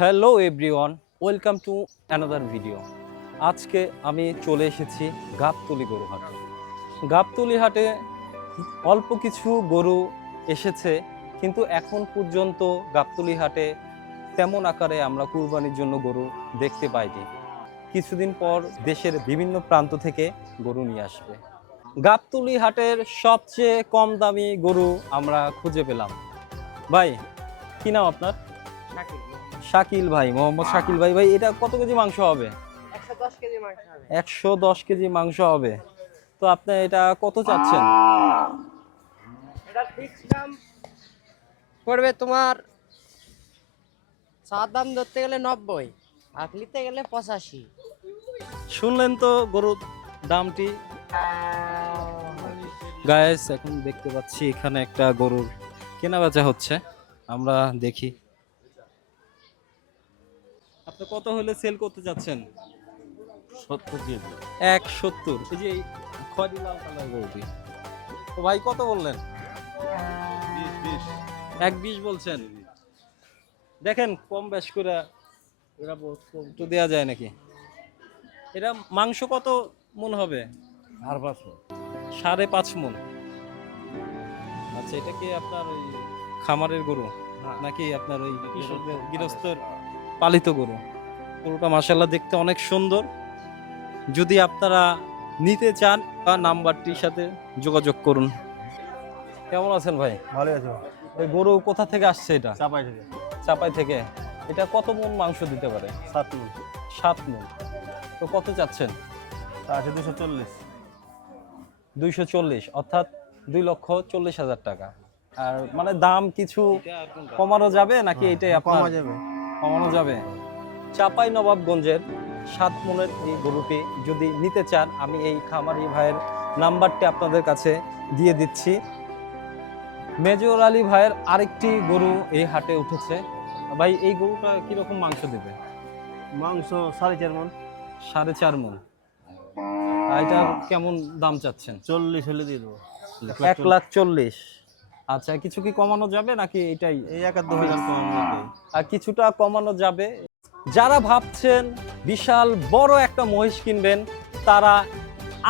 Hello everyone, welcome to another video. আজকে আমি চলে এসেছি গাবতলী গরু হাটে। গাবতলী হাটে অল্প কিছু গরু এসেছে, কিন্তু এখন পর্যন্ত গাবতলী হাটে তেমন আকারে আমরা কুরবানির জন্য গরু দেখতে পাইনি। কিছুদিন পর দেশের বিভিন্ন প্রান্ত থেকে গরু নিয়ে আসবে। গাবতলী হাটের সবচেয়ে কম দামি গরু আমরা খুঁজে পেলাম। ভাই, কি নাম আপনার? শাকিল ভাই, মোহাম্মদ শাকিল ভাই। ভাই, এটা কত কেজি মাংস হবে? 110 কেজি মাংস হবে। 110 কেজি মাংস হবে। তো আপনি এটা কত চাচ্ছেন? এটা ফিক্স দাম পড়বে তোমার, চার দাম ধরতে গেলে 90 আর নিতে গেলে 85। শুনলেন তো গরুর দামটি। গায়েস, এখন দেখতে পাচ্ছি এখানে একটা গরুর কেনা বেচা হচ্ছে, আমরা দেখি। আপনি কত হলে সেল করতে চাচ্ছেন? 70 দিয়ে 170। এই যে এই খয়েরি লাল কালার গরুটি, তো ভাই কত বললেন? 120 বলছেন। দেখেন কম বেশ করে এরা একটু দেওয়া যায় নাকি? এটা মাংস কত মন হবে? আর 500। 5.5 মন। আচ্ছা, এটা কি আপনার ওই খামারের গরু নাকি আপনার ওই কৃষকদের গৃহস্থর পালিত গরু? গরুটা মাশাআল্লাহ দেখতে অনেক সুন্দর। যদি আপনারা নিতে চান বা নাম্বারটির সাথে যোগাযোগ করুন। কেমন আছেন ভাই? ভালো আছে। এই গরু কোথা থেকে আসছে? এটা চাপাই থেকে চাপাই থেকে। এটা কত মন মাংস দিতে পারে? 7 মণ। 7 মন। তো কত চাচ্ছেন? আছে 240। 240, অর্থাৎ 2,40,000 টাকা। আর মানে দাম কিছু কমানো যাবে নাকি এটাই আপনার? কমা যাবে। কমানো যাবে। চাপাই নবাবগঞ্জের 7 মনের এই গরুটি যদি নিতে চান, আমি এই খামারি ভাইয়ের নাম্বারটি আপনাদের কাছে দিয়ে দিচ্ছি। মেজর আলী ভাইয়ের আরেকটি গরু এই হাটে উঠেছে। ভাই, এই গরুটা কিরকম মাংস দেবে? মাংস 4.5 মণ। 4.5 মন। এটার কেমন দাম চাচ্ছেন? 40 হলে দিয়ে দেবো। 1,40,000। আচ্ছা, কিছু কি কমানো যাবে নাকি এটাই? এই 1,2,000 কম নাকি? আর কিছুটা কমানো যাবে। যারা ভাবছেন বিশাল বড় একটা মহিষ কিনবেন, তারা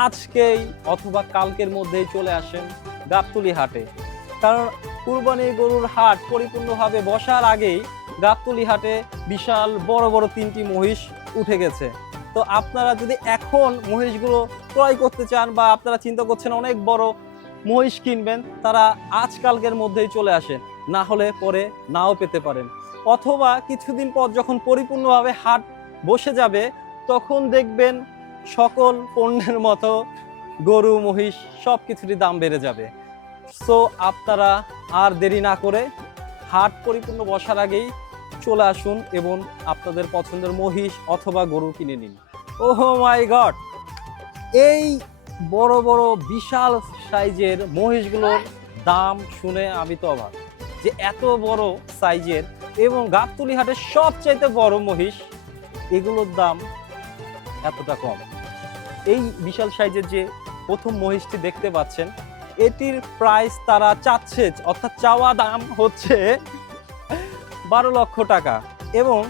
আজকেই অথবা কালকের মধ্যেই চলে আসেন গাবতলী হাটে। কারণ কুরবানির গরুর হাট পরিপূর্ণভাবে বসার আগেই গাবতলী হাটে বিশাল বড় বড় 3টি মহিষ উঠে গেছে। তো আপনারা যদি এখন মহিষগুলো ক্রয় করতে চান বা আপনারা চিন্তা করছেন অনেক বড় মহিষ কিনবেন, তারা আজকালকের মধ্যেই চলে আসেন, না হলে পরে নাও পেতে পারেন। অথবা কিছুদিন পর যখন পরিপূর্ণভাবে হাট বসে যাবে, তখন দেখবেন সকল পণ্যের মতো গরু মহিষ সব কিছুরই দাম বেড়ে যাবে। সো আপনারা আর দেরি না করে হাট পরিপূর্ণ বসার আগেই চলে আসুন এবং আপনাদের পছন্দের মহিষ অথবা গরু কিনে নিন। ওহ মাই গড, এই বড় বড় বিশাল সাইজের মহিষগুলোর দাম শুনে আমি তো অবাক, যে এত বড় সাইজের এবং গাবতলী হাটের সবচাইতে বড় মহিষ, এগুলোর দাম এতটা কম। এই বিশাল সাইজের যে প্রথম মহিষটি দেখতে পাচ্ছেন, এটির প্রাইস তারা চাচ্ছে, অর্থাৎ চাওয়া দাম হচ্ছে 12 লক্ষ টাকা। এবং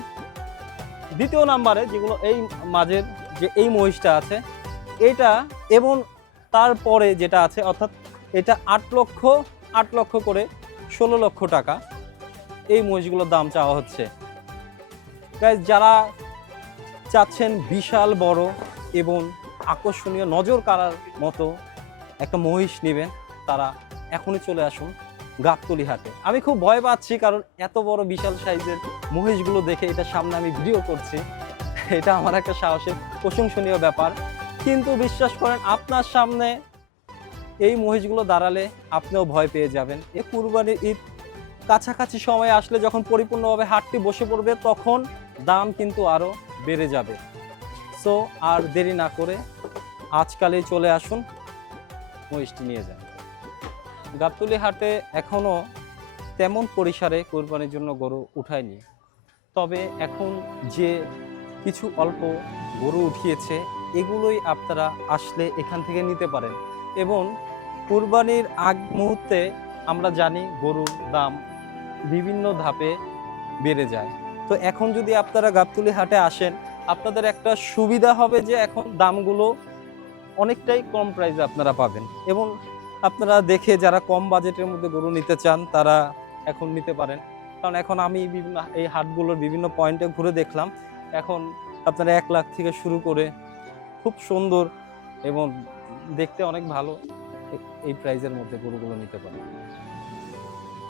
দ্বিতীয় নাম্বারে যেগুলো এই মাঝের যে এই মহিষটা আছে এটা, এবং তারপরে যেটা আছে, অর্থাৎ এটা 8 লক্ষ করে 16 লক্ষ টাকা এই মহিষগুলোর দাম চাওয়া হচ্ছে। গাইস, যারা চাচ্ছেন বিশাল বড় এবং আকর্ষণীয় নজর কাড়ার মতো একটা মহিষ নেবেন, তারা এখনই চলে আসুন গাবতলী হাটে। আমি খুব ভয় পাচ্ছি, কারণ এত বড় বিশাল সাইজের মহিষগুলো দেখে এটার সামনে আমি ভিডিও করছি, এটা আমার একটা সাহসের প্রশংসনীয় ব্যাপার। কিন্তু বিশ্বাস করেন, আপনার সামনে এই মহিষগুলো দাঁড়ালে আপনিও ভয় পেয়ে যাবেন। এই কুরবানির ঈদ কাছাকাছি সময় আসলে যখন পরিপূর্ণভাবে হাটটি বসে পড়বে, তখন দাম কিন্তু আরো বেড়ে যাবে। সো আর দেরি না করে আজকালই চলে আসুন, মহিষটি নিয়ে যান। গাবতলী হাটে এখনো তেমন পরিসরে কোরবানির জন্য গরু উঠায়নি, তবে এখন যে কিছু অল্প গরু উঠিয়েছে, এগুলোই আপনারা আসলে এখান থেকে নিতে পারেন। এবং কুরবানির আগ মুহূর্তে আমরা জানি গরুর দাম বিভিন্ন ধাপে বেড়ে যায়। তো এখন যদি আপনারা গাবতলী হাটে আসেন, আপনাদের একটা সুবিধা হবে যে এখন দামগুলো অনেকটাই কম প্রাইসে আপনারা পাবেন, এবং আপনারা দেখে যারা কম বাজেটের মধ্যে গরু নিতে চান তারা এখন নিতে পারেন। কারণ এখন আমি বিভিন্ন এই হাটগুলোর বিভিন্ন পয়েন্টে ঘুরে দেখলাম, এখন আপনারা 1 লাখ থেকে শুরু করে খুব সুন্দর এবং দেখতে অনেক ভালো এই প্রাইজের মধ্যে গরুগুলো নিতে পারেন।